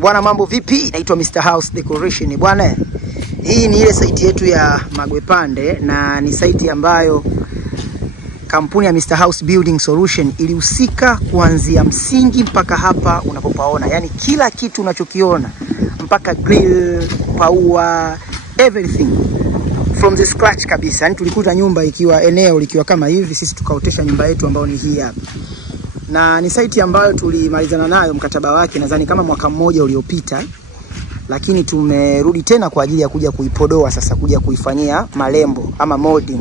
Bwana mambo vipi? Naitwa Mr. House Decoration. Bwana, hii ni ile site yetu ya Magwepande na ni site ambayo kampuni ya Mr. House Building Solution ilihusika kuanzia msingi mpaka hapa unapopaona. Yaani kila kitu unachokiona mpaka grill, paua, everything from the scratch kabisa. Yaani tulikuta nyumba ikiwa eneo likiwa kama hivi, sisi tukaotesha nyumba yetu ambayo ni hii hapa. Na ni site ambayo tulimalizana nayo mkataba wake nadhani kama mwaka mmoja uliopita, lakini tumerudi tena kwa ajili ya kuja kuipodoa sasa, kuja kuifanyia malembo ama molding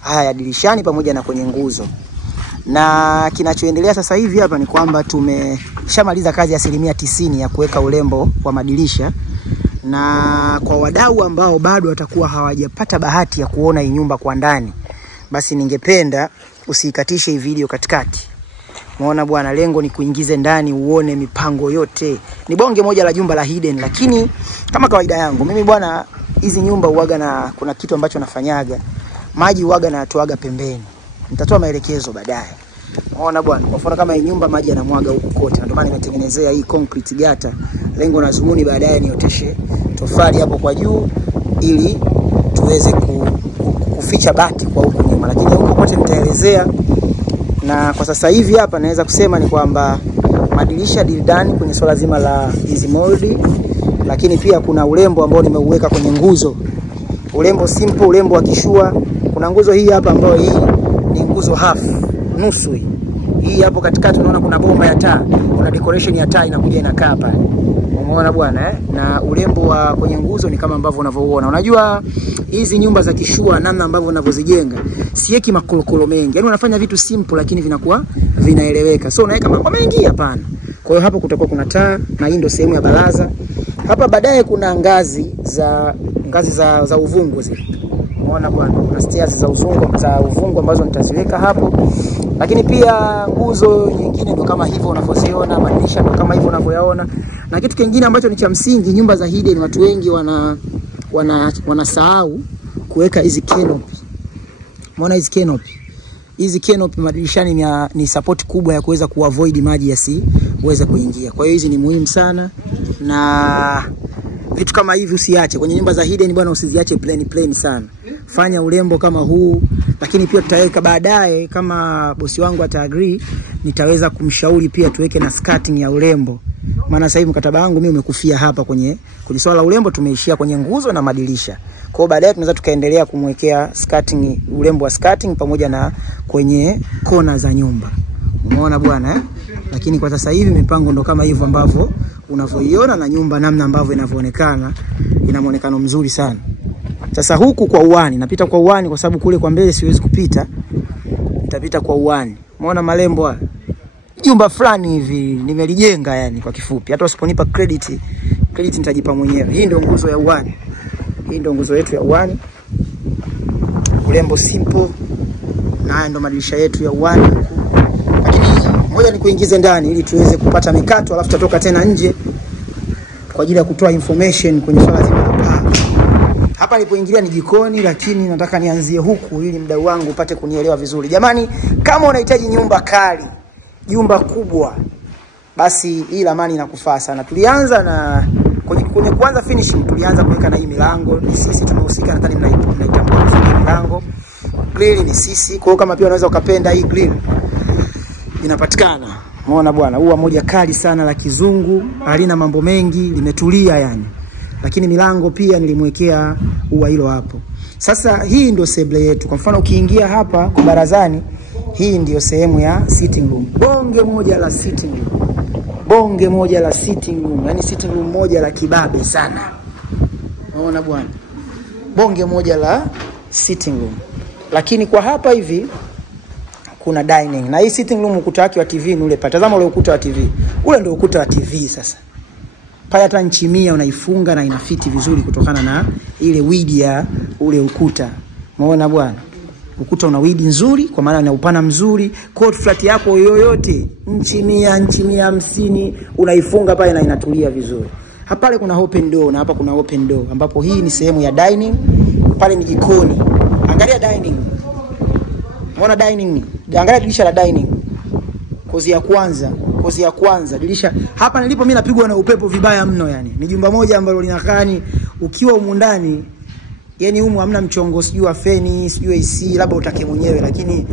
haya ya dirishani pamoja na kwenye nguzo. Na kinachoendelea sasa hivi hapa ni kwamba tumeshamaliza kazi ya 90% ya kuweka urembo wa madirisha. Na kwa wadau ambao bado watakuwa hawajapata bahati ya kuona hii nyumba kwa ndani, basi ningependa usikatishe hii video katikati. Muona bwana, lengo ni kuingize ndani uone mipango yote. Ni bonge moja la jumba la hidden, lakini kama kawaida yangu mimi bwana, hizi nyumba uaga na kuna kitu ambacho nafanyaga. Maji uaga na atoaga pembeni. Nitatoa maelekezo baadaye. Muona bwana, kwa mfano kama hii nyumba maji yanamwaga huko kote. Ndio maana nimetengenezea hii concrete gutter. Lengo na zumuni baadaye nioteshe tofali hapo kwa juu ili tuweze kuficha bati kwa huko nyuma. Lakini huko kote nitaelezea. Na kwa sasa hivi hapa naweza kusema ni kwamba madirisha dildani kwenye swala zima la hizi moldi, lakini pia kuna urembo ambao nimeuweka kwenye nguzo. Urembo simple, urembo wa kishua. Kuna nguzo hii hapa ambayo hii ni nguzo half, nusu hii. Hii hapo katikati unaona kuna bomba ya taa, kuna decoration ya taa inakuja inakaa pale. Umeona bwana Na urembo wa kwenye nguzo ni kama ambavyo unavyoona. Unajua hizi nyumba za kishua namna ambavyo unavyozijenga, sieki makolokolo mengi. Yaani unafanya vitu simple lakini vinakuwa vinaeleweka. So unaweka mambo mengi hapana. Kwa hiyo hapo kutakuwa kuna taa na hii ndio sehemu ya baraza. Hapa baadaye kuna ngazi za uvungu zile. Umeona bwana, kuna stairs za uvungu ambazo nitaziweka hapo. Lakini pia nguzo nyingine ndio kama hivyo unavyoziona, madirisha ndio kama hivyo unavyoyaona. Na kitu kingine ambacho ni cha msingi, nyumba za hidden watu wengi wanasahau kuweka hizi canopy. Umeona hizi canopy? Hizi canopy madirishani ni support kubwa ya kuweza kuavoid maji yasiweze kuingia. Kwa hiyo hizi ni muhimu sana, na vitu kama hivi usiache kwenye nyumba za hidden bwana, usiziache plain sana. Fanya urembo kama huu. Lakini pia tutaweka baadaye, kama bosi wangu ata-agree, nitaweza kumshauri pia tuweke na skirting ya urembo. Maana sasa hivi mkataba wangu mimi umekufia hapa kwenye swala la urembo, tumeishia kwenye nguzo na madirisha. Kwa hiyo baadaye tunaweza tukaendelea kumwekea skirting, urembo wa skirting pamoja na kwenye kona za nyumba. Umeona bwana Lakini kwa sasa hivi mipango ndo kama hivyo ambavyo unavyoiona, na nyumba namna ambavyo inavyoonekana ina muonekano mzuri sana. Sasa huku kwa uani, napita kwa uani kwa sababu kule kwa mbele siwezi kupita. Nitapita kwa uani. Umeona malembo haya? Jumba fulani hivi nimelijenga yani kwa kifupi. Hata usiponipa credit nitajipa mwenyewe. Hii ndio nguzo ya uani. Hii ndio nguzo yetu ya uani. Urembo simple. Na haya ndio madirisha yetu ya uani. Lakini moja ni kuingiza ndani ili tuweze kupata mikato, alafu tutatoka tena nje kwa ajili ya kutoa information kwenye swala zima la paa. Hapa nilipoingilia ni jikoni, lakini nataka nianzie huku ili mdau wangu upate kunielewa vizuri. Jamani, kama unahitaji nyumba kali, jumba kubwa, basi hii ramani inakufaa sana. Tulianza na kwenye kuanza finishing, tulianza kuweka na hii milango. Ni sisi tumehusika, nadhani mnaitambua milango. Grill ni sisi. Kwa hiyo kama pia unaweza ukapenda hii grill, inapatikana. Umeona bwana, huwa moja kali sana la kizungu, halina mambo mengi, limetulia yani. Lakini milango pia nilimwekea ua hilo hapo. Sasa hii ndio seble yetu. Kwa mfano ukiingia hapa kwa barazani, hii ndio sehemu ya sitting room. Bonge moja la sitting room. Bonge moja la sitting room. Yaani sitting room moja la kibabe sana. Unaona bwana? Bonge moja la sitting room. Lakini kwa hapa hivi kuna dining. Na hii sitting room ukuta wake wa TV ni ule. Tazama ule ukuta wa TV. Ule ndio ukuta wa TV sasa. Pale hata inchi 100 unaifunga na inafiti vizuri kutokana na ile widi ya ule ukuta. Umeona bwana? Ukuta una widi nzuri kwa maana una upana mzuri. Coat flat yako yoyote inchi 100, inchi 150 unaifunga pale na inatulia vizuri. Hapa kuna open door na hapa kuna open door, ambapo hii ni sehemu ya dining, pale ni jikoni. Angalia dining. Umeona dining? Angalia dirisha la dining. Kozi ya kwanza. kozi ya kwanza. Dirisha hapa nilipo mimi napigwa na upepo vibaya mno yani. Ni jumba moja ambalo linakani ukiwa humu ndani yani humu hamna mchongo sijui feni, sijui AC, labda utake mwenyewe, lakini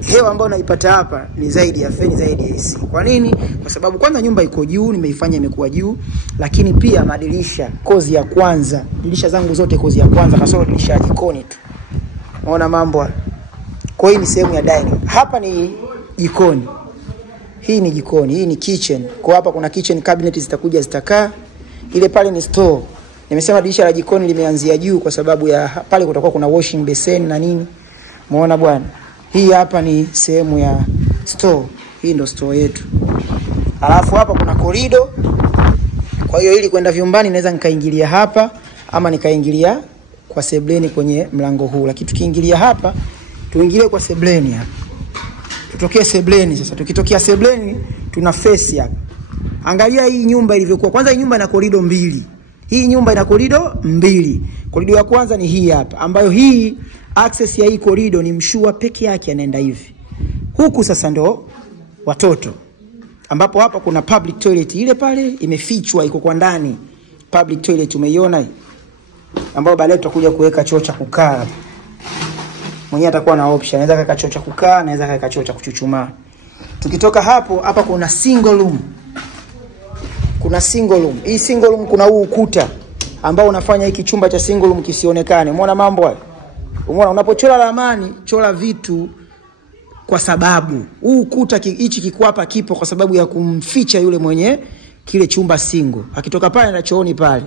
hewa ambayo naipata hapa ni zaidi ya feni, zaidi ya AC. Kwa nini? Kwa sababu kwanza nyumba iko juu, nimeifanya imekuwa juu, lakini pia madirisha kozi ya kwanza. Dirisha zangu zote kozi ya kwanza kasoro dirisha ya jikoni tu. Unaona mambo. Kwa hiyo ni sehemu ya dining. Hapa ni jikoni. Hii ni jikoni, hii ni kitchen. Kwa hapa kuna kitchen cabinet zitakuja zitakaa. Ile pale ni store. Nimesema dirisha la jikoni limeanzia juu kwa sababu ya pale kutakuwa kuna washing basin na nini. Umeona bwana? Hii hapa ni sehemu ya store. Hii ndo store yetu. Alafu hapa kuna corridor. Kwa hiyo ili kwenda vyumbani naweza nikaingilia hapa ama nikaingilia kwa sebleni kwenye mlango huu. Lakini tukiingilia hapa, tuingilie kwa sebleni hapa. Tutokee sebleni sasa. Tukitokea sebleni tuna face hapa. Angalia hii nyumba ilivyokuwa. Kwanza hii nyumba ina corridor 2. Hii nyumba ina corridor 2. Corridor ya kwanza ni hii hapa, ambayo hii access ya hii corridor ni mshua peke yake anaenda hivi. Huku sasa ndo watoto. Ambapo hapa kuna public toilet. Ile pale imefichwa iko kwa ndani. Public toilet umeiona hii? Ambapo baadaye tutakuja kuweka choo cha kukaa. Mwenyewe atakuwa na option. Anaweza kaweka choo cha kukaa, anaweza kaweka choo cha kuchuchumaa. Tukitoka hapo, hapa kuna single room. Kuna single room. Hii single room kuna huu ukuta ambao unafanya hiki chumba cha single room kisionekane. Umeona mambo haya? Umeona unapochora ramani, chora vitu kwa sababu huu ukuta hichi kiko hapa kipo kwa sababu ya kumficha yule mwenye kile chumba single. Akitoka pale na chooni pale.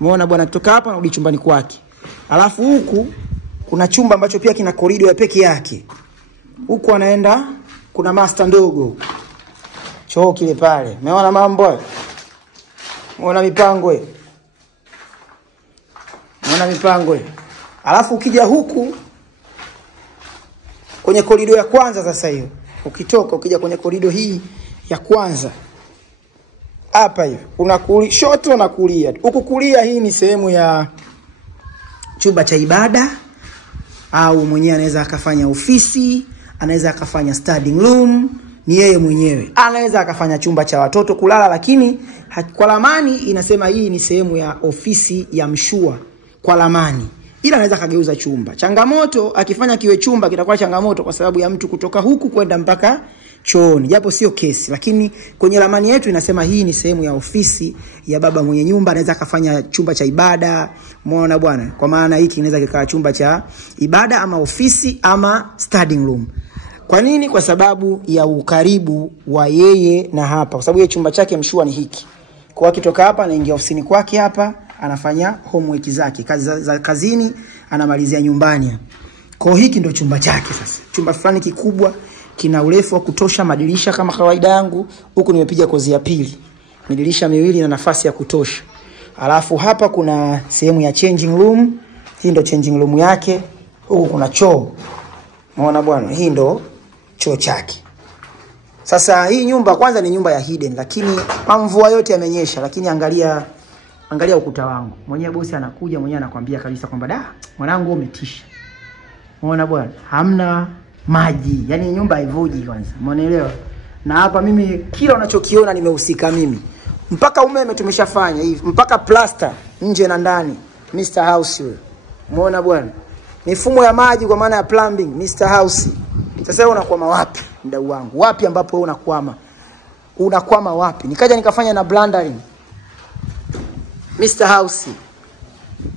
Umeona bwana, kutoka hapa anarudi chumbani kwake. Alafu huku kuna chumba ambacho pia kina corridor ya peke yake. Huku anaenda kuna master ndogo. Choo kile pale. Umeona mambo hayo? Umeona mipango hiyo? Umeona mipango hiyo? Alafu ukija huku kwenye corridor ya kwanza sasa hiyo. Ukitoka ukija kwenye corridor hii ya kwanza. Hapa hivi una shoto na kulia. Huku kulia hii ni sehemu ya chumba cha ibada, au mwenyewe anaweza akafanya ofisi, anaweza akafanya studying room, ni yeye mwenyewe. Anaweza akafanya chumba cha watoto kulala, lakini kwa ramani inasema hii ni sehemu ya ofisi ya mshua kwa ramani. Ila anaweza kageuza chumba. Changamoto akifanya kiwe chumba kitakuwa changamoto kwa sababu ya mtu kutoka huku kwenda mpaka chooni. Japo sio kesi, lakini kwenye ramani yetu inasema hii ni sehemu ya ofisi ya baba mwenye nyumba. Anaweza kafanya chumba cha ibada. Umeona bwana? Kwa maana hiki inaweza kikaa chumba cha ibada ama ofisi ama studying room. Kwa nini? Kwa sababu ya ukaribu wa yeye na hapa. Kwa sababu yeye chumba chake mshua ni hiki. Kwa akitoka hapa anaingia ofisini kwake hapa, anafanya homework zake, kazi za kazini anamalizia nyumbani. Kwa hiki ndio chumba chake sasa. Chumba fulani kikubwa, kina urefu wa kutosha, madirisha kama kawaida yangu. Huku nimepiga kozi ya pili. Madirisha miwili na nafasi ya kutosha. Alafu hapa kuna sehemu ya changing room. Hii ndio changing room yake. Huku kuna choo. Unaona bwana? Hii ndio choo chake. Sasa hii nyumba kwanza ni nyumba ya hidden, lakini mvua yote yamenyesha, lakini angalia ukuta wangu. Mwenyewe bosi anakuja, mwenyewe anakuambia kabisa kwamba da, mwanangu umetisha. Unaona bwana? Hamna maji. Yaani nyumba haivuji kwanza. Umeelewa? Na hapa mimi kila unachokiona nimehusika mimi. Mpaka umeme tumeshafanya hivi, mpaka plaster nje na ndani. Mr. House wewe. Umeona bwana? Mifumo ya maji kwa maana ya plumbing, Mr. House. Sasa wewe unakwama wapi mdau wangu? Wapi ambapo wewe unakwama? Unakwama wapi? Nikaja nikafanya na blundering. Mr. House.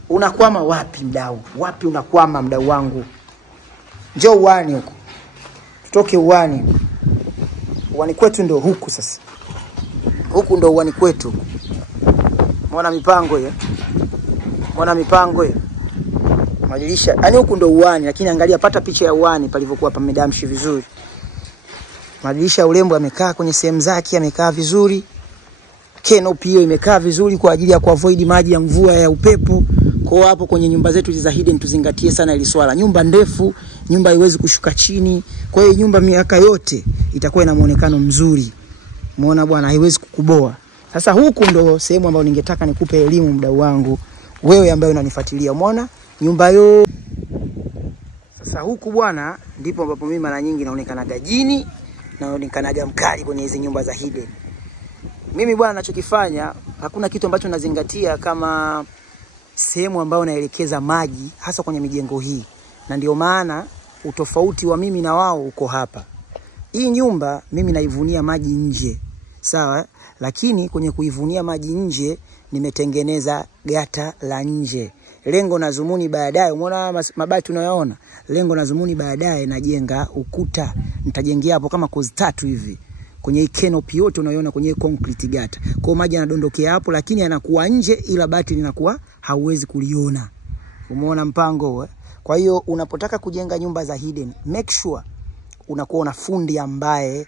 Unakwama wapi mdau? Wapi unakwama mdau wangu? Njoo uani huko. Tutoke uani. Uani kwetu ndio huku sasa. Huku ndio uani kwetu. Muona mipango hiyo? Muona mipango hiyo? Madirisha. Yaani huku ndio uani, lakini angalia, pata picha ya uani palivyokuwa pamedamshi vizuri. Madirisha urembo yamekaa kwenye sehemu zake, yamekaa vizuri. Canopy hiyo imekaa vizuri kwa ajili ya kuavoid maji ya mvua ya upepo. Kwa hapo kwenye nyumba zetu za hidden tuzingatie sana ili swala. Nyumba ndefu, nyumba haiwezi kushuka chini. Kwa hiyo nyumba miaka yote itakuwa ina muonekano mzuri. Umeona bwana, haiwezi kukuboa. Sasa huku ndo sehemu ambayo ningetaka nikupe elimu mdau wangu, wewe ambaye unanifuatilia. Umeona? Nyumba yo. Sasa huku bwana ndipo ambapo mimi mara nyingi naonekana gajini naonekanaga mkali kwenye hizi nyumba za hidden. Mimi bwana ninachokifanya, hakuna kitu ambacho nazingatia kama sehemu ambayo naelekeza maji hasa kwenye mijengo hii. Na ndio maana utofauti wa mimi na wao uko hapa. Hii nyumba mimi naivunia maji nje. Sawa? Lakini kwenye kuivunia maji nje nimetengeneza gata la nje. Lengo na dhumuni baadaye, umeona mabati unayoona? Lengo na dhumuni baadaye najenga ukuta. Nitajengea hapo kama kozi 3 hivi. Kwenye canopy yote unayoona kwenye concrete gata. Kwa maji yanadondokea hapo lakini yanakuwa nje ila bati linakuwa hauwezi kuliona. Umeona mpango? Kwa hiyo unapotaka kujenga nyumba za hidden, make sure unakuwa na fundi ambaye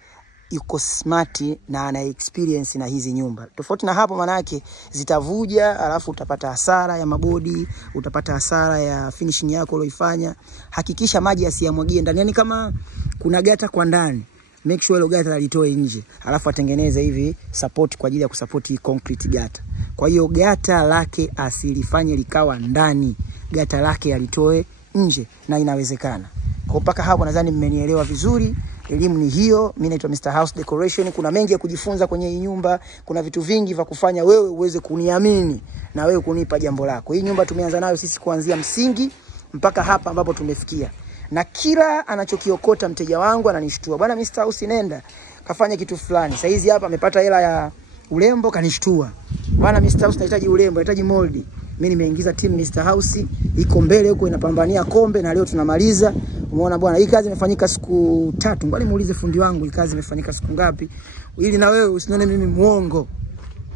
yuko smart na ana experience na hizi nyumba. Tofauti na hapo maana yake zitavuja, alafu utapata hasara ya mabodi, utapata hasara ya finishing yako uloifanya. Hakikisha maji yasiyamwagie ndani. Yaani kama kuna gata kwa ndani, make sure ile gata litoe nje. Alafu atengeneze hivi support kwa ajili ya kusupport concrete gata. Kwa hiyo gata lake asilifanye likawa ndani. Gata lake alitoe nje na inawezekana. Kwa mpaka hapo nadhani mmenielewa vizuri. Elimu ni hiyo. Mimi naitwa Mr. House Decoration. Kuna mengi ya kujifunza kwenye hii nyumba. Kuna vitu vingi vya kufanya wewe uweze kuniamini na wewe kunipa jambo lako. Hii nyumba tumeanza nayo sisi kuanzia msingi mpaka hapa ambapo tumefikia. Na kila anachokiokota mteja wangu ananishtua. Bwana Mr. House nenda kafanya kitu fulani. Sasa hizi hapa amepata hela ya urembo kanishtua. Bwana Mr. House nahitaji urembo, nahitaji moldi. Mimi nimeingiza team Mr. House iko mbele huko inapambania kombe na leo tunamaliza. Umeona bwana, hii kazi imefanyika siku 3. Ngoja muulize fundi wangu hii kazi imefanyika siku ngapi ili na wewe usinione mimi muongo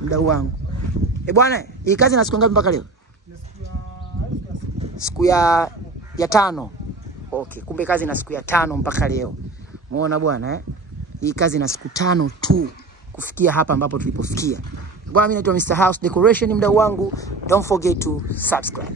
mdau wangu. Bwana, hii kazi ina siku ngapi mpaka leo? Siku ya 5. Okay, kumbe kazi ina siku ya 5 mpaka leo. Umeona bwana hii kazi ina siku 5 tu kufikia hapa ambapo tulipofikia. Bwana, mimi naitwa Mr. House Decoration mdau wangu. Don't forget to subscribe.